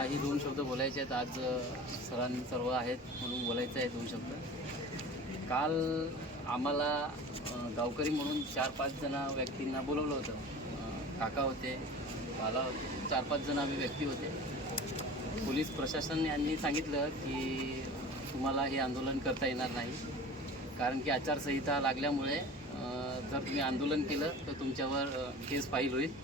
ही दोन शब्द बोलायचे आहेत आज सरांनी सर्व आहेत म्हणून बोलायचं आहे दोन शब्द काल आम्हाला गावकरी म्हणून चार पाच जण व्यक्तींना बोलवलं होतं काका होते बाला होते चार पाच जण आम्ही व्यक्ती होते पोलीस प्रशासन यांनी सांगितलं की तुम्हाला हे आंदोलन करता येणार नाही कारण की आचारसंहिता लागल्यामुळे जर तुम्ही आंदोलन केलं तर तुमच्यावर केस फाईल होईल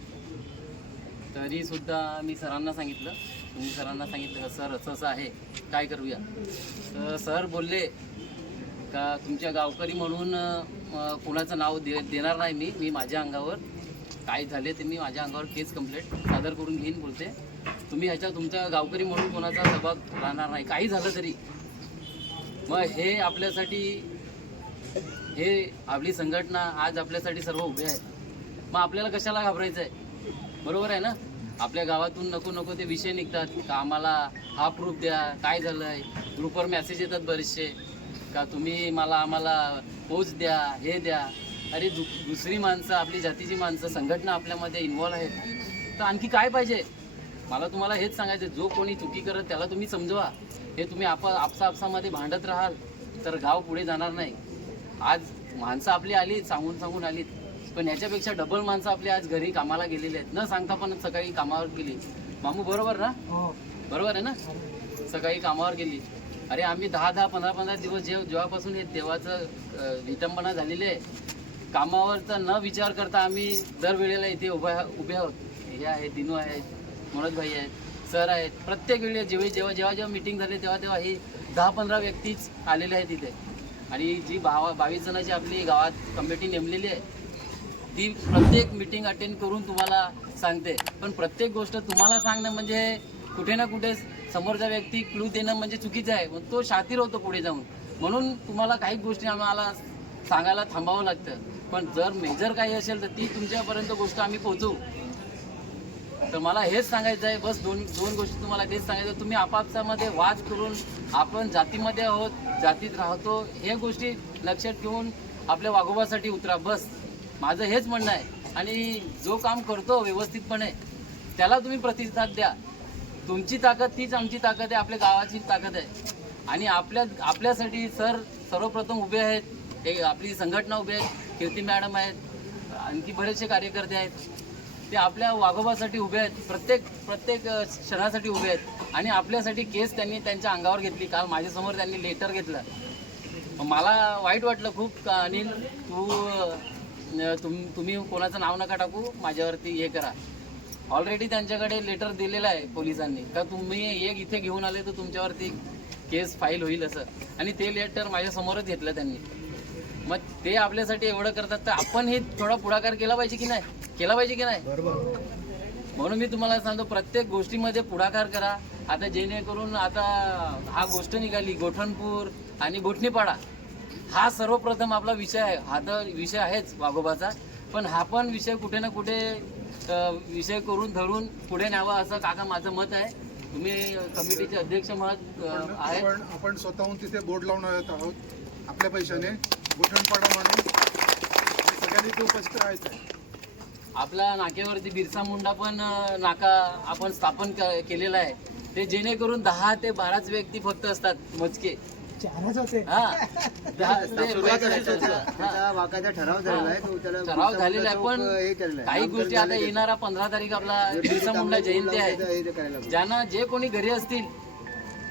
तरीसुद्धा मी सरांना सांगितलं मी सरांना सांगितलं का सर असं असं आहे काय करूया तर सर बोलले का तुमच्या गावकरी म्हणून कोणाचं नाव दे देणार नाही मी मी माझ्या अंगावर काय झाले ते मी माझ्या अंगावर केस कंप्लेंट सादर करून घेईन बोलते तुम्ही ह्याच्या तुमच्या गावकरी म्हणून कोणाचा सहभाग राहणार नाही काही झालं तरी मग हे आपल्यासाठी हे आपली संघटना आज आपल्यासाठी सर्व उभे आहेत मग आपल्याला कशाला घाबरायचं आहे बरोबर आहे ना आपल्या गावातून नको नको ते विषय निघतात का आम्हाला हा प्रूफ द्या काय झालं आहे ग्रुपवर मेसेज येतात बरेचसे का तुम्ही मला आम्हाला पोच द्या हे द्या अरे दु दुसरी माणसं आपली जातीची माणसं संघटना आपल्यामध्ये इन्वॉल्व आहेत तर आणखी काय पाहिजे मला तुम्हाला हेच सांगायचं जो कोणी चुकी करत त्याला तुम्ही समजवा हे तुम्ही आप आपसा भांडत राहाल तर गाव पुढे जाणार नाही आज माणसं आपली आली सांगून सांगून आलीत पण याच्यापेक्षा डबल माणसं आपली आज घरी कामाला गेलेली आहेत न सांगता पण सकाळी कामावर गेली मामू बरोबर ना हो. बरोबर आहे ना सकाळी कामावर गेली अरे आम्ही दहा दहा पंधरा पंधरा दिवस जे जेव्हापासून हे देवाचं विटंबना झालेली आहे कामावरचा न विचार करता आम्ही दरवेळेला इथे उभ्या उभे आहोत हे आहे दिनू आहे मनोज भाई आहेत सर आहेत प्रत्येक वेळी जेव्हा जेव्हा जेव्हा जेव्हा मिटिंग झाली तेव्हा तेव्हा हे दहा पंधरा व्यक्तीच आलेले आहेत इथे आणि जी बावा बावीस जणांची आपली गावात कमिटी नेमलेली आहे ती प्रत्येक मीटिंग अटेंड करून तुम्हाला सांगते पण प्रत्येक गोष्ट तुम्हाला सांगणं म्हणजे कुठे ना कुठे समोरचा व्यक्ती क्लू देणं म्हणजे चुकीचं आहे मग तो शातीर होतो पुढे जाऊन म्हणून तुम्हाला काही गोष्टी आम्हाला सांगायला थांबावं लागतं पण जर मेजर काही असेल तर ती तुमच्यापर्यंत गोष्ट आम्ही पोहोचवू तर मला हेच सांगायचं आहे बस दोन दोन गोष्टी तुम्हाला तेच सांगायचं तुम्ही आपापसामध्ये वाद करून आपण जातीमध्ये आहोत जातीत राहतो हे गोष्टी लक्षात घेऊन आपल्या वागोबासाठी उतरा बस माझं हेच म्हणणं आहे आणि जो काम करतो व्यवस्थितपणे त्याला तुम्ही प्रतिसाद द्या तुमची ताकद तीच आमची ताकद आहे आपल्या गावाची ताकद आहे आणि आपल्या आपल्यासाठी सर सर्वप्रथम उभे आहेत हे आपली संघटना उभी आहेत कीर्ती मॅडम आहेत आणखी बरेचसे कार्यकर्ते आहेत ते आपल्या वाघोबासाठी उभे आहेत प्रत्येक प्रत्येक क्षणासाठी उभे आहेत आणि आपल्यासाठी केस त्यांनी त्यांच्या अंगावर घेतली काल माझ्यासमोर त्यांनी लेटर घेतलं मला वाईट वाटलं खूप अनिल तू तुम तुम्ही कोणाचं नाव नका टाकू माझ्यावरती हे करा ऑलरेडी त्यांच्याकडे लेटर दिलेलं आहे पोलिसांनी का तुम्ही एक इथे घेऊन आले तर तुमच्यावरती केस फाईल होईल असं आणि ते लेटर माझ्यासमोरच घेतलं त्यांनी मग ते आपल्यासाठी एवढं करतात तर आपण हे थोडा पुढाकार केला पाहिजे की नाही केला पाहिजे की नाही म्हणून मी तुम्हाला सांगतो प्रत्येक गोष्टीमध्ये पुढाकार करा आता जेणेकरून आता हा गोष्ट निघाली गोठणपूर आणि गोठणीपाडा हा सर्वप्रथम आपला विषय आहे हा तर विषय आहेच वाघोबाचा पण हा पण विषय कुठे ना कुठे विषय करून धरून पुढे न्यावा असं काका माझं मत आहे तुम्ही कमिटीचे अध्यक्ष म्हणत आहे आपण स्वतःहून तिथे बोर्ड लावणार आहोत आपल्या पैशाने गुठणपाडा म्हणून सगळ्यांनी तो उपस्थित राहायचं आपला नाकेवरती बिरसा मुंडा पण नाका आपण स्थापन केलेला आहे ते जेणेकरून दहा ते बाराच व्यक्ती फक्त असतात मजके ठराव झालेला आहे पण काही गोष्टी आता येणारा पंधरा तारीख आपला बिरसा मुंडा जयंती आहे ज्यांना जे कोणी घरी असतील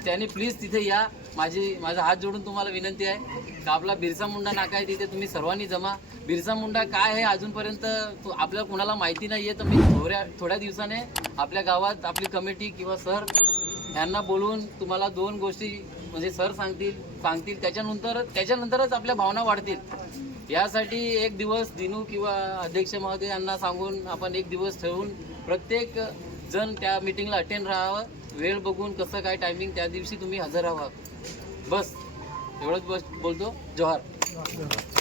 त्यांनी प्लीज तिथे या माझी माझा हात जोडून तुम्हाला विनंती आहे का आपला बिरसा मुंडा नाका आहे तिथे तुम्ही सर्वांनी जमा बिरसा मुंडा काय आहे अजूनपर्यंत तो- आपल्याला कोणाला माहिती नाही आहे तर मी थोड्या थोड्या दिवसाने आपल्या गावात आपली कमिटी किंवा सर यांना बोलून तुम्हाला दोन गोष्टी म्हणजे सर सांगतील सांगतील त्याच्यानंतर त्याच्यानंतरच आपल्या भावना वाढतील यासाठी एक दिवस दिनू किंवा अध्यक्ष महोदय यांना सांगून आपण एक दिवस ठेवून प्रत्येक जण त्या मिटिंगला अटेंड राहावं वेळ बघून कसं काय टायमिंग त्या दिवशी तुम्ही हजर राहा बस एवढंच बस बोलतो जोहार